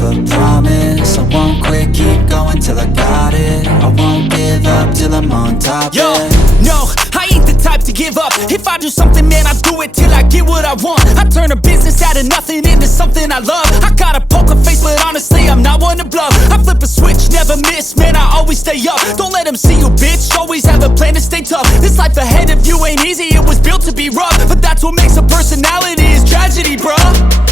a promise. I won't quit, keep going till I got it. I won't give up till I'm on top. Yo, yeah. no, I ain't the type to give up. If I do something, man, I do it till I get what I want. I turn a business out of nothing into something I love. I got a poker face, but honestly, I'm not one to bluff. I flip a switch, never miss, man, I always stay up. Don't let them see you, bitch, always have a plan to stay tough. This life ahead of you ain't easy, it was built to be rough. But that's what makes a personality, is tragedy, bruh.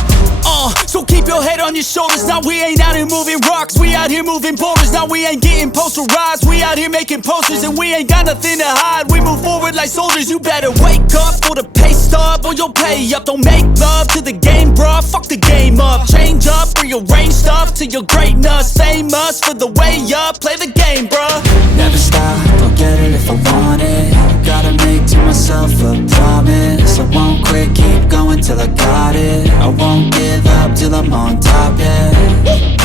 So keep your head on your shoulders. Now we ain't out here moving rocks, we out here moving boulders. Now we ain't getting posterized, we out here making posters. And we ain't got nothing to hide, we move forward like soldiers. You better wake up for the pay stub, or you'll pay up. Don't make love to the game, bruh, fuck the game up. Change up, rearrange stuff to your greatness. Famous for the way up, play the game, bruh. Never stop, I'll get it if I want it. Gotta make to myself a promise. I won't quit, keep going till I got it. I won't give up till I'm on top, yeah.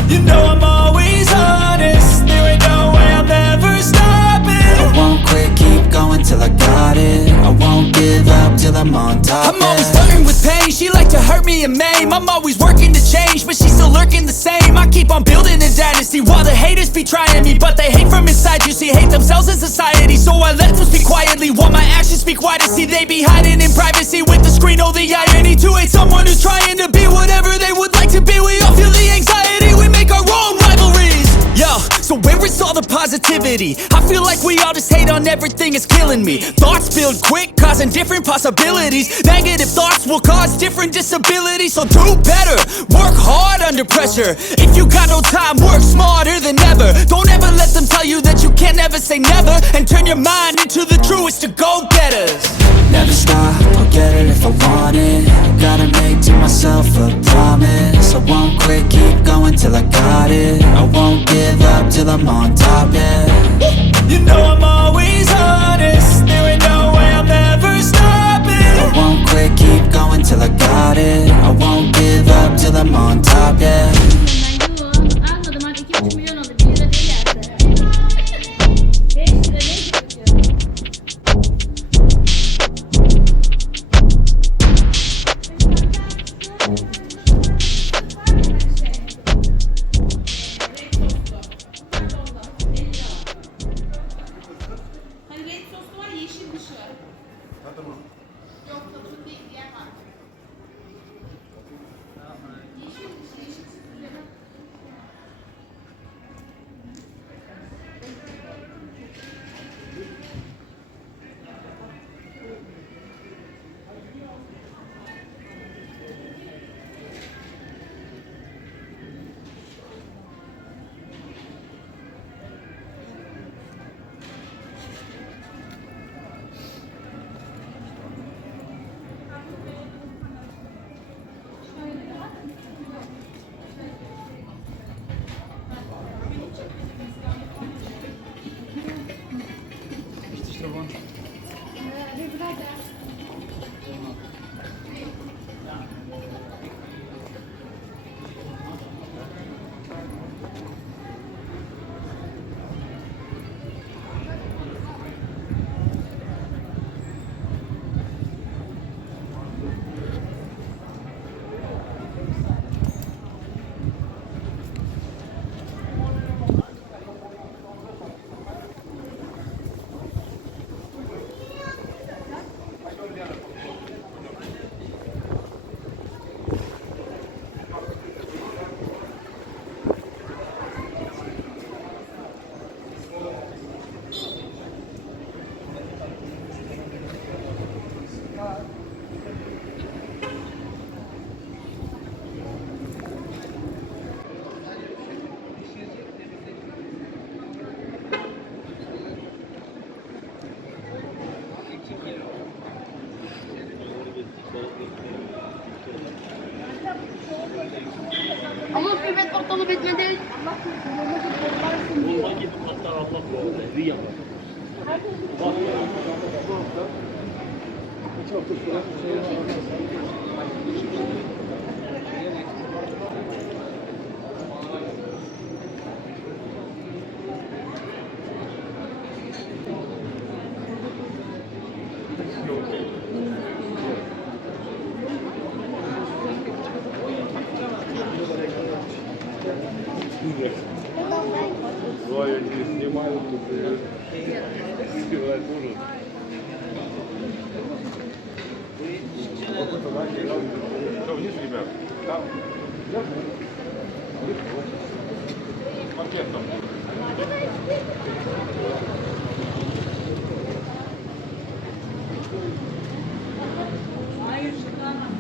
You know I'm always honest, there ain't no way I'm ever stopping. I won't quit, keep going till I got it. I won't give up till I'm on top, I'm always flirting with pain, she like to hurt me and maim. I'm always working to change, but she's still lurking the same. I keep on building a dynasty while the haters be trying me. But they hate from inside, you see, hate themselves in society. So I let them speak quietly while my actions speak wider. See, they be hiding in privacy with the screen. Oh, the irony to hate someone who's trying to be whatever they would like to be. We all feel the anxiety, we make our own rivalries. Yo, so where is all the positivity? I feel like we all just hate on everything, it's killing me. Thoughts build quick, causing different possibilities. Negative thoughts will cause different disabilities. So do better, work hard under pressure. If you got no time, work smarter than ever. Don't ever let them tell you that you can't never say never. And turn your mind into the truest of go-getters. Never stop, I'll get it if I want it. Gotta make to myself a promise. I won't quit, keep going till I got it. I won't give up till I'm on top, yeah. You know I'm always honest, there ain't no way I'm ever stopping. I won't quit, keep going till I got it. I won't give up till I'm on top, yeah. Almadım abi, 2,5 milyon oldu. 1 lira değil yani. 5 lira değil çalışıyor. Hani red soslu var, yeşil dışı var. Yok, tadımlık değil, diğer marka. Yeşil dışı, yeşil sütüyle. Ama kıymet ortalığı bitmedi. Allah korusun. Hangi katlar Allah korusun? Riya. Ой, они снимают тут. Температуру. Что, вниз, ребят? Там. Пакет там. Hayır şıklamam.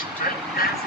Sizler mi?